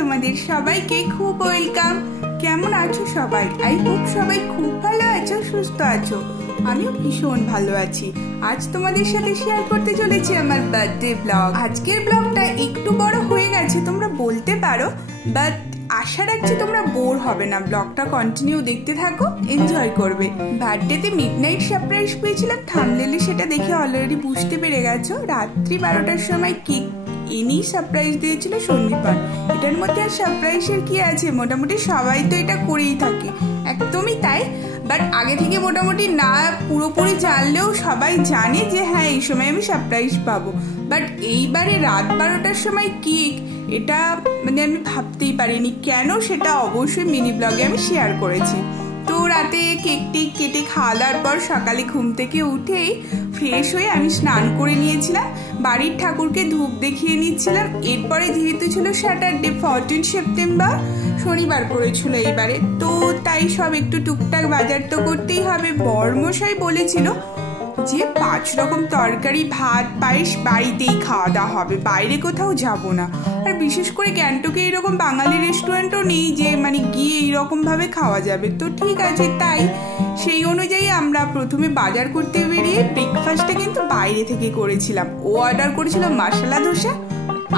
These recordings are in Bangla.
তোমাদের সবাইকে খুব ওয়েলকাম। কেমন আছো সবাই? আই হোপ সবাই খুব ভালো আছো, সুস্থ আছো। আমিও ভীষণ ভালো আছি। আজ তোমাদের সাথে শেয়ার করতে চলেছি আমার বার্থডে ব্লগ। আজকের ব্লগটা একটু বড় হয়ে গেছে তোমরা বলতে পারো, বাট আশা রাখছি তোমরা বোর হবে না। ব্লগটা কন্টিনিউ দেখতে থাকো, এনজয় করবে। বার্থডেতে মিডনাইট সারপ্রাইজ পেয়েছিলাম, থাম্বনেইলে সেটা দেখে অলরেডি বুঝতে পেরে গেছো। রাত্রি 12টার সময় কেক এনেই সারপ্রাইজ দিয়েছিল সন্দীপন। এটার মধ্যে আর সারপ্রাইজের কি আছে, মোটামুটি সবাই তো এটা করেই থাকে, একদমই তাই। বাট আগে থেকে মোটামুটি না পুরোপুরি জানলেও সবাই জানে যে হ্যাঁ এই সময় আমি সারপ্রাইজ পাবো। বাট এইবারে রাত 12টার সময় কেক, এটা মানে আমি ভাবতেই পারিনি। কেন সেটা অবশ্যই মিনি ব্লগে আমি শেয়ার করেছি। তো রাতে কেকটি কেটে খাওয়া দাওয়ার পর সকালে ঘুম থেকে উঠেই ফ্রেশ হয়ে আমি স্নান করে নিয়েছিলাম, বাড়ির ঠাকুরকে ধূপ দেখিয়ে নিচ্ছিলাম। এরপরে যেহেতু ছিল স্যাটারডে 14 সেপ্টেম্বর, শনিবার পড়েছিল এইবারে, তো তাই সব একটু টুকটাক বাজার তো করতেই হবে। বরমশাই বলেছিল যে 5 রকম তরকারি, ভাত, পায়েস বাড়িতেই খাওয়া দাওয়া হবে, বাইরে কোথাও যাব না। আর বিশেষ করে গ্যাংটকে এরকম বাঙালি রেস্টুরেন্টও নেই যে মানে গিয়ে এইরকম ভাবে খাওয়া যাবে। তো ঠিক আছে, তাই সেই অনুযায়ী আমরা প্রথমে বাজার করতে বেরিয়ে ব্রেকফাস্টটা কিন্তু বাইরে থেকে করেছিলাম। ও অর্ডার করেছিল মশলা ধোসা,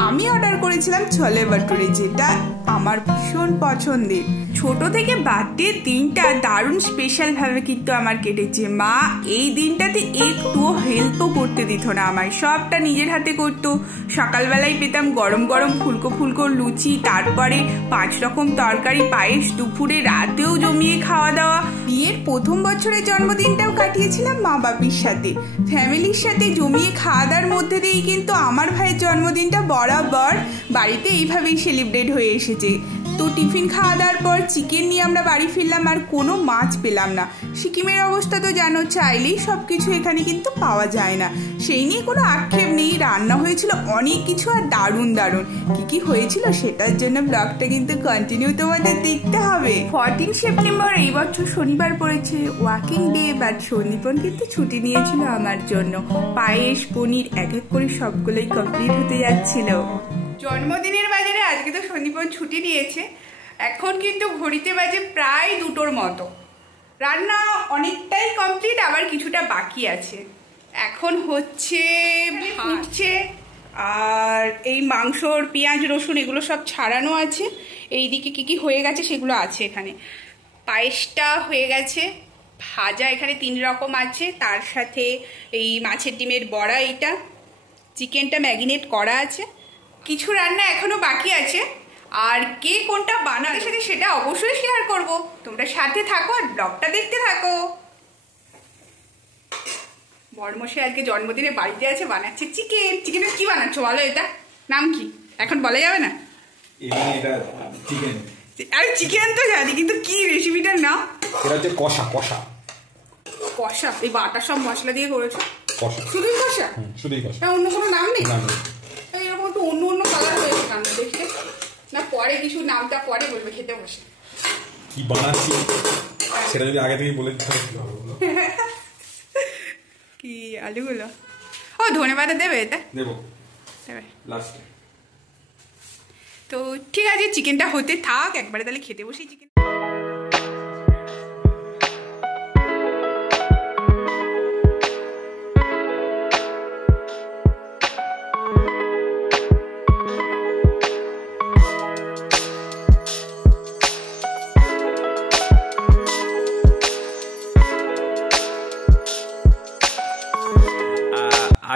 আমি অর্ডার করেছিলাম ছোলে ভাটুরে, যেটা আমার ভীষণ পছন্দের। ছোট থেকে বার্থডে দিনটা দারুণ স্পেশাল ভাবে কিন্তু আমার কেটেছে। মা এই দিনটাতে একটুও হেল্পও করতে দিত না আমায়, সবটা নিজের হাতে করতো। সকালবেলায় পেতাম গরম গরম ফুলকো ফুলকো লুচি, তারপরে 5 রকম তরকারি, পায়েস, দুপুরে রাতেও জমিয়ে খাওয়া দাওয়া। বিয়ের প্রথম বছরের জন্মদিনটাও কাটিয়েছিলাম মা বাপির সাথে, ফ্যামিলির সাথে জমিয়ে খাওয়া দাওয়ার মধ্যে দিয়েই কিন্তু আমার ভাইয়ের জন্মদিনটা বরাবর বাড়িতে এইভাবেই সেলিব্রেট হয়ে এসেছে। তো টিফিন খাওয়া দাওয়ার পর চিকেন নিয়ে আমরা বাড়ি ফিরলাম, আর কোনো মাছ পেলাম না। সিকিমের অবস্থা তো জানো, চাইলেই সব কিছু এখানে কিন্তু পাওয়া যায় না। সেই নিয়ে কোনো আক্ষেপ নেই, রান্না হয়েছিল অনেক কিছু আর দারুণ দারুণ। কি কি হয়েছিল সেটার জন্য ব্লগটা কিন্তু কন্টিনিউ তোমাদের দেখতে হবে। 14 সেপ্টেম্বর এই বছর শনিবার পড়েছে, ওয়ার্কিং ডে, বাট সন্দীপন কিন্তু ছুটি নিয়েছিল আমার জন্য। পায়েস, পনির এক এক করে সবগুলোই কমপ্লিট হতে যাচ্ছিল। জন্মদিনের বাজারে আজকে তো সন্দীপন ছুটি নিয়েছে। এখন কিন্তু ঘড়িতে বাজে প্রায় 2টোর মতো। রান্না অনেকটাই কমপ্লিট, আবার কিছুটা বাকি আছে। এখন হচ্ছে ফুটছে, আর এই মাংসর পেঁয়াজ রসুন এগুলো সব ছাড়ানো আছে। এইদিকে কি কি হয়ে গেছে সেগুলো আছে এখানে। পায়েসটা হয়ে গেছে, ভাজা এখানে 3 রকম আছে, তার সাথে এই মাছের ডিমের বড়া, এইটা চিকেনটা ম্যাগিনেট করা আছে। কিছু রান্না এখনো বাকি আছে, আর কে কোনটা বানানোর সাথে সেটা অবশ্যই শেয়ার করব। তোমরা সাথে থাকো আর ব্লগটা দেখতে থাকো। বড়মশাই আজকে জন্মদিনে বাড়িতে আছে, বানাচ্ছে চিকেন। চিকেনের কি বানাচ্ছ বলো, এটা নাম কি এখন বলা যাবে না? আরে চিকেন তো জানি, কিন্তু কি রেসিপিটার নাম? এটা হচ্ছে কষা। কষা কষা, এই বাটা সব মশলা দিয়ে করেছো? শুধুই কষা? শুধুই কষা, অন্য কোনো নাম নেই? এরকম একটু অন্য অন্য কালার হয়েছে কেন দেখে? না পরে কিছু নামটা পরে বলবে খেতে বসে। কি বানাচ্ছি সেটা যদি আগে থেকে বলে দিতে কি আলুগুলো? ও ধনেপাতা দেবে? এটা দেবো দেবে লাস্টে। তো ঠিক আছে, চিকেনটা হতে থাক, একবারে তাহলে খেতে বসি চিকেন।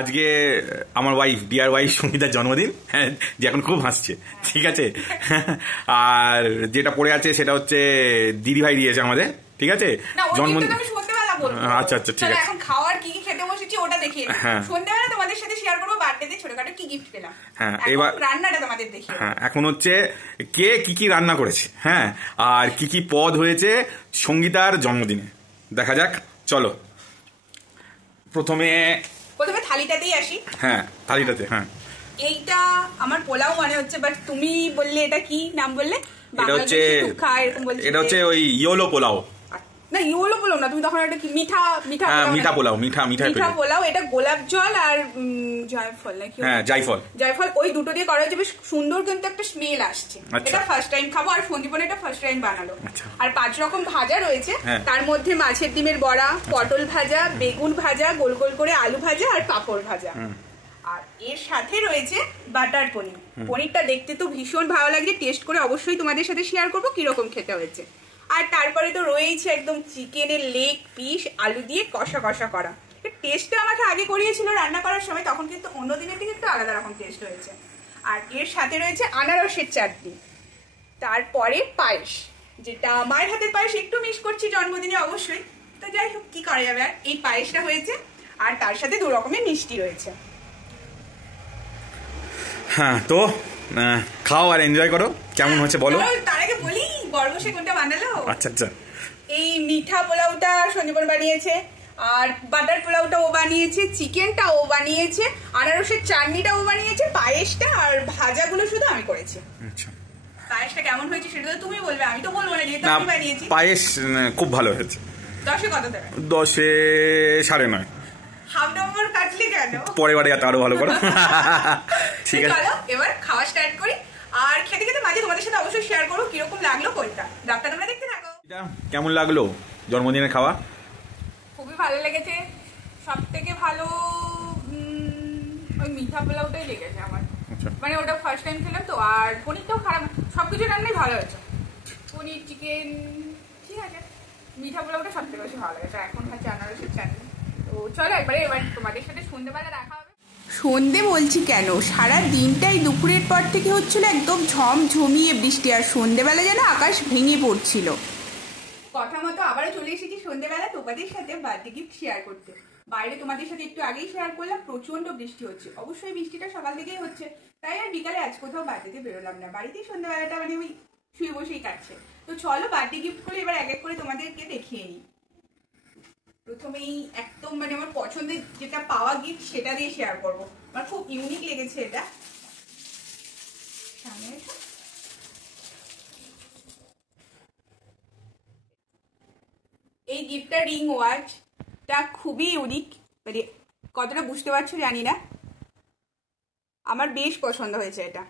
আজকে আমার ওয়াইফ, ডিয়ার ওয়াইফ সঙ্গীতার জন্মদিন, হ্যাঁ, যে এখন খুব হাসছে, ঠিক আছে। আর যেটা পড়ে আছে সেটা হচ্ছে দিদিভাই দিয়েছে আমাদের, ঠিক আছে, জন্মদিন। আচ্ছা আচ্ছা ঠিক আছে। এখন খাওয়ার কি কি খেতে বসেছি ওটা দেখিয়ে দিই। সন্ধ্যাবেলা তোমাদের সাথে শেয়ার করবো বার্থডেতে ছোটখাটো কি গিফট পেলাম। হ্যাঁ, এবার রান্নাটা তোমাদের দেখি। হ্যাঁ, এখন হচ্ছে কে কি কি রান্না করেছে, হ্যাঁ, আর কি কি পদ হয়েছে সঙ্গীতার জন্মদিনে, দেখা যাক। চলো প্রথমে থালিটাতেই আসি। হ্যাঁ, থালিটাতে। হ্যাঁ, এইটা আমার পোলাও মনে হচ্ছে, বাট তুমি বললে এটা কি নাম বললে? এটা হচ্ছে ওই ইয়োলো পোলাও। না ইয়েলো পোলাও না, তুমি তখন একটা কি মিঠা মিঠা পোলাও, মিঠা পোলাও। এটা গোলাপ জল আর জয়ফল নাকি? হ্যাঁ জয়ফল, ওই দুটো দিয়ে করা হয়েছে, বেশ সুন্দর কিন্তু একটা স্মেল আসছে। এটা ফার্স্ট টাইম খাবো, আর সন্দীপন এটা ফার্স্ট টাইম বানালো। আর 5 রকম ভাজা রয়েছে, তার মধ্যে মাছের ডিমের বড়া, পটল ভাজা, বেগুন ভাজা, গোল গোল করে আলু ভাজা আর পাঁপড় ভাজা। আর এর সাথে রয়েছে বাটার পনির। পনিরটা দেখতে তো ভীষণ ভালো লাগছে, টেস্ট করে অবশ্যই তোমাদের সাথে শেয়ার করবো কিরকম খেতে হয়েছে। আর তারপরে তো রয়েছে একদম চিকেনের লেগ পিস আলু দিয়ে কষা কষা করা। টেস্টটা আমাকে আগে করিয়েছিল রান্না করার সময়, তখন কিন্তু অন্য দিনের থেকে একটু আলাদা রকম টেস্ট হয়েছে। আর এর সাথে রয়েছে আনারসের চাটনি, তারপরে পায়েস, যেটা মায়ের হাতের পায়েস একটু মিস করছি জন্মদিনে অবশ্যই, তো যাই হোক কি করা যাবে। আর এই পায়েসটা হয়েছে, আর তার সাথে 2 রকমের মিষ্টি রয়েছে। হ্যাঁ, তো খাও আর এনজয় করো, কেমন হচ্ছে বলো। তার আগে বলি বর্গসে কোনটা বানালো। আচ্ছা আচ্ছা, এই মিঠা পোলাওটা সন্দীপন বানিয়েছে, আর বাটার পোলাওটা ও বানিয়েছে, চিকেনটা ও বানিয়েছে, আনারসের চাটনিটা ও বানিয়েছে, পায়েসটা আর ভাজাগুলো শুধু আমি করেছি। আচ্ছা, পায়েসটা কেমন হয়েছে সেটা তো তুমি বলবে, আমি তো বলবো না, যেহেতু আমি বানিয়েছি। পায়েস খুব ভালো হয়েছে। 10-এ কত দেবে? 10-এ 9.5। হাফ নম্বর কাটলে কেন? পরের বারে আরো ভালো করো। ঠিক আছে, চলো এবার খাওয়া স্টার্ট করি। আর খেতে খেতে মাঝে তোমাদের সাথে অবশ্যই শেয়ার করো কিরকম লাগলো কোনটা। ডাক্তার তোমরা দেখতে থাকো। কেমন লাগলো জন্মদিনের খাওয়া? খুবই ভালো লেগেছে। সব থেকে ভালো ওই মিঠা পোলাওটাই লেগেছে আমার, মানে ওটা ফার্স্ট টাইম খেলাম তো। আর পনিরটাও খারাপ, সবকিছু রান্নাই ভালো হয়েছে। পনির চিকেন ঠিক আছে, মিঠা পোলাওটা সব থেকে বেশি ভালো লেগেছে। এখন খাচ্ছি আনারসের চাটনি। তো চলো এবার তোমাদের সাথে সন্ধ্যেবেলা দেখা হবে। সন্ধে বলছি কেন, সারা দিনটাই দুপুরের পর থেকে হচ্ছিল একদম ঝমঝমিয়ে বৃষ্টি, আর সন্ধেবেলা যেন আকাশ ভেঙে পড়ছিল। কথা মতো আবারও চলে এসেছি সন্ধেবেলা তোমাদের সাথে বার্থডে গিফট শেয়ার করতে। বাইরে তোমাদের সাথে একটু আগেই শেয়ার করলাম, প্রচন্ড বৃষ্টি হচ্ছে। অবশ্যই বৃষ্টিটা সকাল থেকেই হচ্ছে, তাই আর বিকালে আজ কোথাও বার্থডেতে বেরোলাম না, বাড়িতেই সন্ধ্যাবেলাটা মানে ওই শুয়ে বসেই কাটছে। তো চলো বার্থডে গিফট করে এবার এক এক করে তোমাদেরকে দেখিয়ে নিই। প্রথমেই একদম মানে আমার পছন্দের যেটা পাওয়া গিফট সেটা দিয়ে শেয়ার করবো। আমার খুব ইউনিক লেগেছে এটা। এই গিফটটা রিং ওয়াচটা খুবই ইউনিক, মানে কতটা বুঝতে পারছো জানি না, আমার বেশ পছন্দ হয়েছে এটা।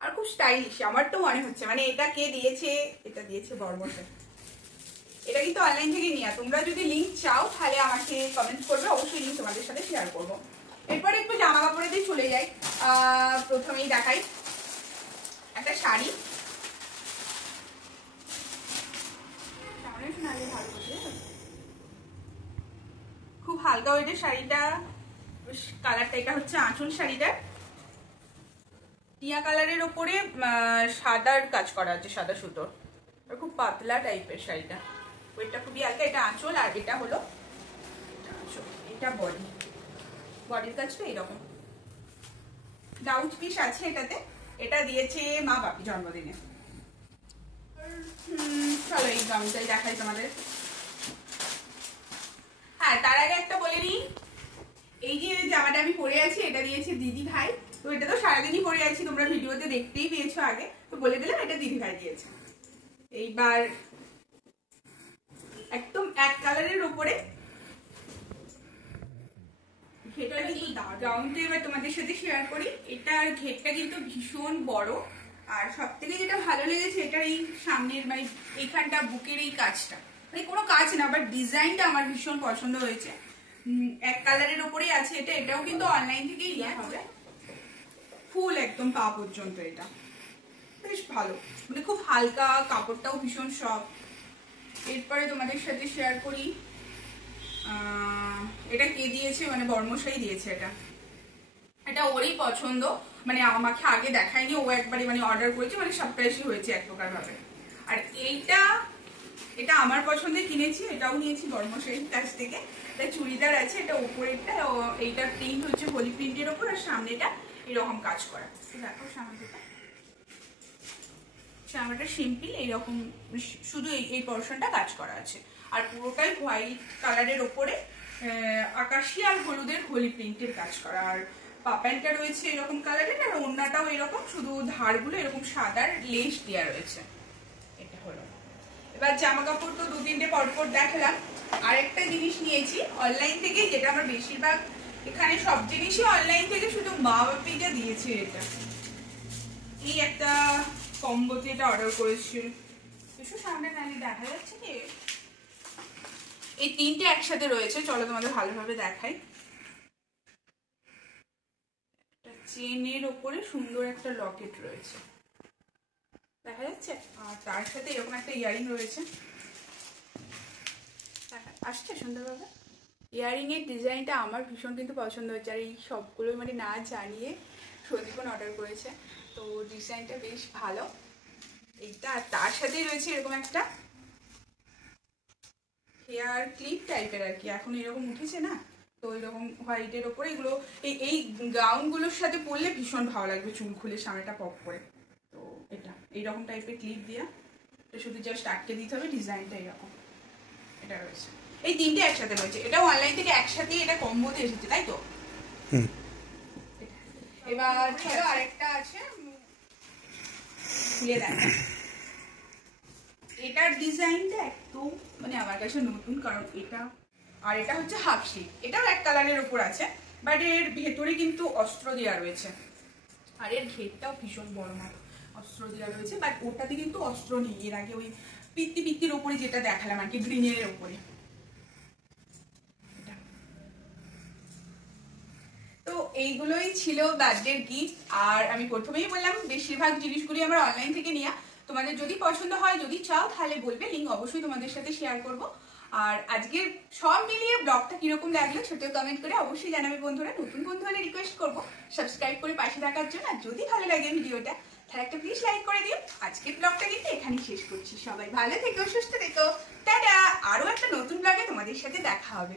আর খুব স্টাইলিশ আমার তো মনে হচ্ছে। মানে এটা কে দিয়েছে? এটা দিয়েছে বর্মশাই। এটা কিন্তু অনলাইন থেকে নিয়ে, তোমরা যদি লিঙ্ক চাও তাহলে আমাকে কমেন্ট করবে, অবশ্যই লিঙ্ক তোমাদের সাথে শেয়ার করবো। এরপরে একটু জামা কাপড়ে দিয়ে চলে যাই। প্রথমেই দেখাই একটা শাড়ি। খুব হালকা ওয়েটের শাড়িটা, কালারটা এটা হচ্ছে আঁচল শাড়িটা, টিয়া কালারের ওপরে সাদার কাজ করা আছে, সাদা সুতোর। খুব পাতলা টাইপের শাড়িটা, ওয়েটটা খুবই হালকা। এটা আঁচল, আর এটা হলো এটা বডি, বডির কাজটা এরকম। ব্লাউজ পিস আছে এটাতে, এটা দিয়েছে মা বাপি জন্মদিনে। চলো এই গাউনটাই দেখাই তোমাদের। হ্যাঁ, তার আগে একটা বলে নিই, এই যে জামাটা আমি পরে আছি এটা দিয়েছে দিদি ভাই। তো এটা তো সারাদিনই পরে আছি, তোমরা ভিডিওতে দেখতেই পেয়েছো আগে, তো বলে দিলাম এটা দিদি ভাই দিয়েছে। এইবার একদম এক কালারের উপরে গাউনটা এবার তোমাদের সাথে শেয়ার করি। এটার ঘেরটা কিন্তু ভীষণ বড়, আর সব থেকে যেটা ভালো লেগেছে এটার এই সামনের মানে এইখানটা বুকের এই কাজটা, মানে কোনো কাজ না, বাট ডিজাইনটা আমার ভীষণ পছন্দ হয়েছে। এক কালারের উপরেই আছে এটা, এটাও কিন্তু অনলাইন থেকেই নেওয়া হবে। ফুল একদম পা পর্যন্ত, এটা বেশ ভালো, মানে খুব হালকা, কাপড়টাও ভীষণ সফট। এরপরে তোমাদের সাথে শেয়ার করি এটা কে দিয়েছে, মানে বর্মশাই দিয়েছে। এটা ওরই পছন্দ, মানে আমাকে আগে দেখায়নি, ও একবারই মানে অর্ডার করেছে, মানে সারপ্রাইজই হয়েছে এক প্রকার ভাবে। আর এটা আমার পছন্দে কিনেছি, এটাও নিয়েছি বর্মশাইয়ের কাছ থেকে। এটা চুড়িদার আছে, এটা উপরেরটা, এইটা প্রিন্ট হচ্ছে হোলি প্রিন্টের ওপর, আর সামনেটা এরকম কাজ করা। দেখো সামনেটা সিম্পল এইরকম, শুধু এই পোর্শনটা কাজ করা আছে। আর পুরোটাই হোয়াইট কালারের ওপরে আকাশি আর হলুদের হোলি প্রিন্টের কাজ করা। আর পাপ্যান্টটা রয়েছে এরকম কালারের, আর ওড়নাটাও এরকম, শুধু ধারগুলো এরকম সাদার লেস দেওয়া রয়েছে। এটা হলো। এবার জামা কাপড় তো 2-3টে পরপর দেখালাম। আরেকটা জিনিস নিয়েছি অনলাইন থেকে, যেটা আমার বেশিরভাগ এখানে সব জিনিসই অনলাইন থেকে, শুধু মা বাপিটা দিয়েছে এটা। এই একটা কম্বোতে এটা অর্ডার করেছিল, কিছু সামনে নালি দেখা যাচ্ছে কি, এই 3টে একসাথে রয়েছে। চলো তোমাদের ভালোভাবে দেখাই। চেনের ওপরে সুন্দর একটা লকেট রয়েছে, দেখা যাচ্ছে, আর তার সাথে এরকম একটা ইয়ারিং রয়েছে, আসছে সুন্দরভাবে। ইয়ারিং এর ডিজাইনটা আমার ভীষণ কিন্তু পছন্দ হচ্ছে, আর এই সবগুলো মানে না জানিয়ে সন্দীপন অর্ডার করেছে, তো ডিজাইনটা বেশ ভালো এইটা। আর তার সাথেই রয়েছে এরকম একটা হেয়ার ক্লিপ টাইপের আর কি, এখন এরকম উঠেছে না, তো এরকম হোয়াইটের ওপরে এগুলো এই গাউনগুলোর সাথে পরলে ভীষণ ভালো লাগবে, চুল খুলে সামনেটা পপ করে। তো এটা এইরকম টাইপের ক্লিপ দিয়া, এটা শুধু জাস্ট আটকে দিতে হবে, ডিজাইনটা এরকম এটা রয়েছে। এই 3টে একসাথে রয়েছে, এটাও অনলাইন থেকে একসাথেই এটা কম্বোতে এসেছে, তাই তো? এবার চলো আরেকটা আছে, খুলে দেখা। এটার ডিজাইনটা একদম মানে আমার কাছে নতুন, কারণ এটা আর এটা হচ্ছে হাফ স্লিভ, এটাও এক কালারের উপর আছে, বাট এর ভেতরে কিন্তু অস্ত্র দেওয়া রয়েছে, আর এর ঘেরটাও ভীষণ বড় মতো অস্ত্র দেওয়া রয়েছে, বাট ওটাতে কিন্তু অস্ত্র নেই। এর আগে ওই পিত্তির ওপরে যেটা দেখালাম আর কি, গ্রিনের ওপরে। তো এইগুলোই ছিল বার্থডের গিফট। আর আমি প্রথমেই বললাম বেশিরভাগ জিনিসগুলি আমরা অনলাইন থেকে নিয়ে, তোমাদের যদি পছন্দ হয়, যদি চাও তাহলে বলবে, লিঙ্ক অবশ্যই তোমাদের সাথে শেয়ার করব। আর আজকের সব মিলিয়ে ব্লগটা কিরকম লাগলো ছোট কমেন্ট করে অবশ্যই জানাবে বন্ধুরা। নতুন বন্ধু হলে রিকোয়েস্ট করবো সাবস্ক্রাইব করে পাশে থাকার জন্য, আর যদি ভালো লাগে ভিডিওটা তাহলে একটা প্লিজ লাইক করে দিও। আজকের ব্লগটা কিন্তু এখানেই শেষ করছি, সবাই ভালো থেকো, সুস্থ থেকো, টাটা। আরো একটা নতুন ব্লগে তোমাদের সাথে দেখা হবে।